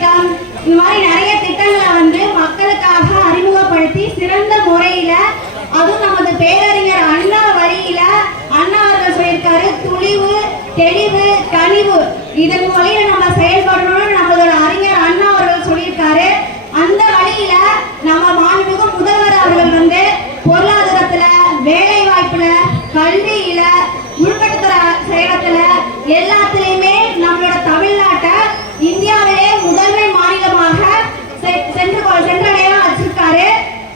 திட்டம் இந்த மாதிரி நிறைய திட்டங்களை வந்து மக்களுக்காக அறிமுகப்படுத்தி சிறந்த முறையில அதுவும் நமது பேரறிஞர் அண்ணா வழியில அண்ணா அவர்கள் சொல்லியிருக்காரு துணிவு தெளிவு கனிவு. இதன் வழியில நம்ம செயல்படணும்னு நம்மளோட அறிஞர் அண்ணா அவர்கள் சொல்லியிருக்காரு. அந்த வழியில நம்ம மாண்புமிகு முதல்வர் அவர்கள் வந்து பொருளாதாரத்துல வேலை வாய்ப்புல கல்வியில உள்கட்டுத்துற சேலத்துல எல்லா நம்மளோட தமிழ்நாட்டை இந்தியாவிலே முதன்மை மாநிலமாக செ- சென்று கொ- சென்றடைய வச்சிருக்காரு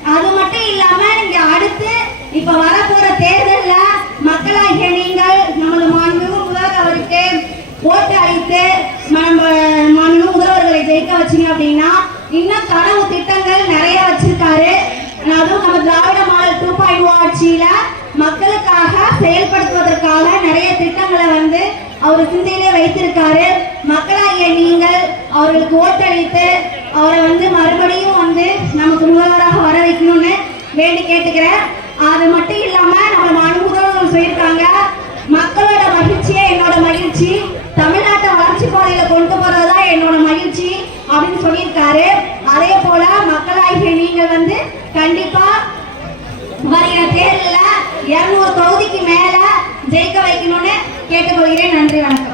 அது மட்டும் இல்லாம இங்க அடுத்து இப்ப வரப்போற தேர்தல்ல மக்களாகிய நீங்கள் நமது மாண்பு முதல்வர் அவருக்கு ஓட்டு அளித்து நம்ம முதல்வர்களை ஜெயிக்க வச்சீங்க அப்படின்னா இன்னும் கனவு திட்டங்கள் நிறைய வச்சிருக்காரு. அதுவும் நம்ம திராவிட மாடல் டூ பாயிண்ட் ஆட்சியில மக்களுக்காக செயல்படுத்துவதற்காக நிறைய திட்டங்களை வந்து அவர் சிந்தையிலே வைத்திருக்காரு. மக்களாகிய நீங்கள் அவர்களுக்கு ஓட்டளித்து அவரை வந்து மறுபடியும் வந்து நமக்கு முதல்வராக வர வைக்கணும்னு வேண்டி கேட்டுக்கிறேன். அது மட்டும் இல்லாம நம்ம அனுபவம் சொல்லியிருக்காங்க மக்களோட மகிழ்ச்சியே என்னோட மகிழ்ச்சி. தமிழ்நாட்டை வளர்ச்சி பாதையில கொண்டு போறதா என்னோட மகிழ்ச்சி அப்படின்னு சொல்லியிருக்காரு. அதே போல மக்களாகிய நீங்கள் வந்து கண்டிப்பா வருகிற தேர்தலில் இருநூறு தொகுதிக்கு மேல ஜெயிக்க வைக்கணும்னு கேட்டுக்கொள்கிறேன். நன்றி வணக்கம்.